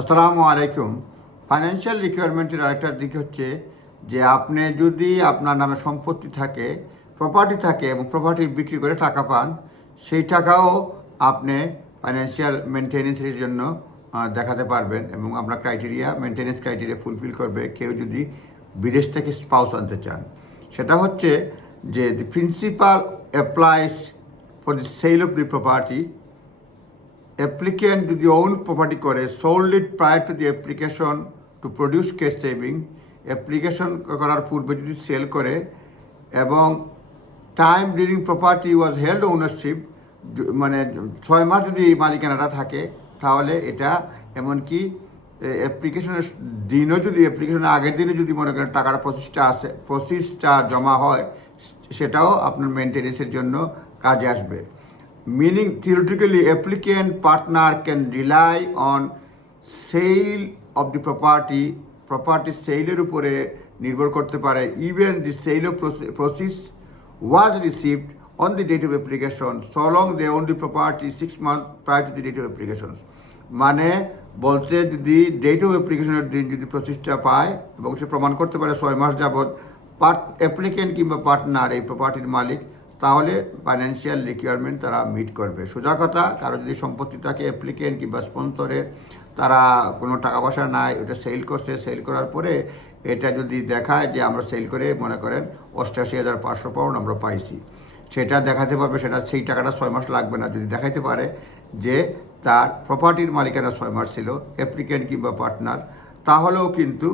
আসসালামু আলাইকুম। ফাইন্যান্সিয়াল রিকোয়ারমেন্টের আরেকটা দিক হচ্ছে যে আপনি যদি আপনার নামে সম্পত্তি থাকে প্রপার্টি থাকে এবং প্রপার্টি বিক্রি করে টাকা পান, সেই টাকাও আপনি ফাইন্যান্সিয়াল মেনটেনেন্সের জন্য দেখাতে পারবেন এবং আপনার ক্রাইটেরিয়া মেনটেনেন্স ক্রাইটেরিয়া ফুলফিল করবে কেউ যদি বিদেশ থেকে স্পাউস আনতে চান। সেটা হচ্ছে যে the principal applies for the sale of the property applicant যদি own property করে, sold it prior to the application to produce cash saving application করার পূর্বে যদি সেল করে এবং time during property was held ownership মানে ছয় মাস যদি মালিকানাটা থাকে, তাহলে এটা এমনকি অ্যাপ্লিকেশনের দিনও যদি অ্যাপ্লিকেশনের আগের দিনে যদি মনে করেন টাকাটা পঁচিশটা আসে পঁচিশটা জমা হয়, সেটাও আপনার মেনটেনেন্সের জন্য কাজে আসবে। Meaning theoretically applicant partner can rely on sale of the property property সেলের উপরে নির্ভর করতে পারে even the sale of proce- proceeds was received on the date of application so long they own the property six months prior to the date of application মানে বলছে যদি date of অ্যাপ্লিকেশনের দিন যদি প্রসিসটা পায় এবং সে প্রমাণ করতে পারে ছয় মাস যাবৎ পার্ট অ্যাপ্লিকেন্ট কিংবা পার্টনার এই প্রপার্টির মালিক তাহলে ফাইন্যান্সিয়াল রিকোয়ারমেন্ট তারা মিট করবে। সোজা কথা কারও যদি সম্পত্তি থাকে অ্যাপ্লিকেন্ট কিংবা স্পন্সরের তারা কোনো টাকা পয়সা নাই, ওটা সেল করছে সেল করার পরে এটা যদি দেখায় যে আমরা সেল করে, মনে করেন, অষ্টাশি হাজার পাঁচশো পাউন্ড আমরা পাইছি। সেটা দেখাতে পারবে, সেটা সেই টাকাটা ছয় মাস লাগবে না। যদি দেখাইতে পারে যে তার প্রপার্টির মালিকানা ছয় মাস ছিল অ্যাপ্লিকেন্ট কিংবা পার্টনার তাহলেও কিন্তু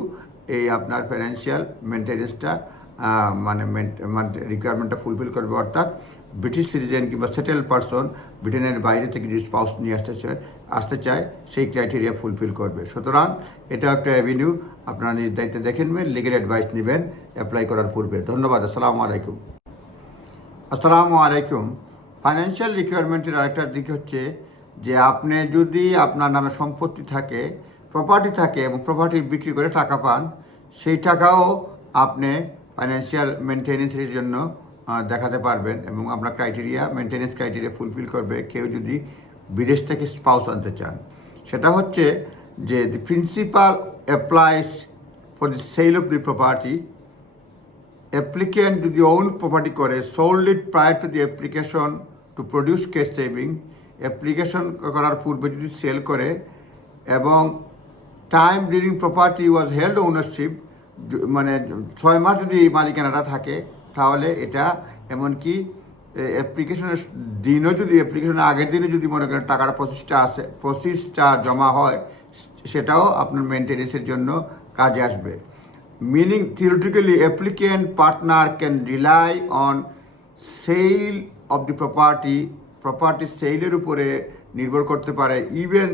এই আপনার ফাইন্যান্সিয়াল মেনটেনেন্সটা মানে মেন- মানে রিকোয়ারমেন্টটা ফুলফিল করবে, অর্থাৎ ব্রিটিশ সিটিজেন কিংবা সেটেল পারসন ব্রিটেনের বাইরে থেকে যদি স্পাউস নিয়ে আসতে চায় আসতে চায়, সেই ক্রাইটেরিয়া ফুলফিল করবে। সুতরাং এটা একটা অ্যাভিনিউ আপনারা নিজ দায়িত্বে দেখেন লিগেল অ্যাডভাইস নেবেন অ্যাপ্লাই করার পূর্বে। ধন্যবাদ, আসসালামু আলাইকুম। আসসালামু আলাইকুম। ফাইন্যান্সিয়াল রিকোয়ারমেন্টের আরেকটা দিক হচ্ছে যে আপনি যদি আপনার নামে সম্পত্তি থাকে প্রপার্টি থাকে এবং প্রপার্টি বিক্রি করে টাকা পান, সেই টাকাও আপনি ফাইন্যান্সিয়াল মেনটেনেন্সের জন্য দেখাতে পারবেন এবং আপনার ক্রাইটেরিয়া মেনটেনেন্স ক্রাইটেরিয়া ফুলফিল করবে কেউ যদি বিদেশ থেকে স্পাউস আনতে চান। সেটা হচ্ছে যে the principal applies for the sale of the property applicant যদি own property করে, sold it prior to the application to produce cash saving application করার পূর্বে যদি সেল করে এবং time during property was held ownership মানে ছয় মাস যদি মালিকানাটা থাকে, তাহলে এটা এমনকি অ্যাপ্লিকেশনের দিনও যদি অ্যাপ্লিকেশনের আগের দিনে যদি মনে করেন টাকাটা পঁচিশটা আসে পঁচিশটা জমা হয়, সেটাও আপনার মেনটেনেন্সের জন্য কাজে আসবে। Meaning theoretically applicant partner can rely on sale of the property property সেলের উপরে নির্ভর করতে পারে ইভেন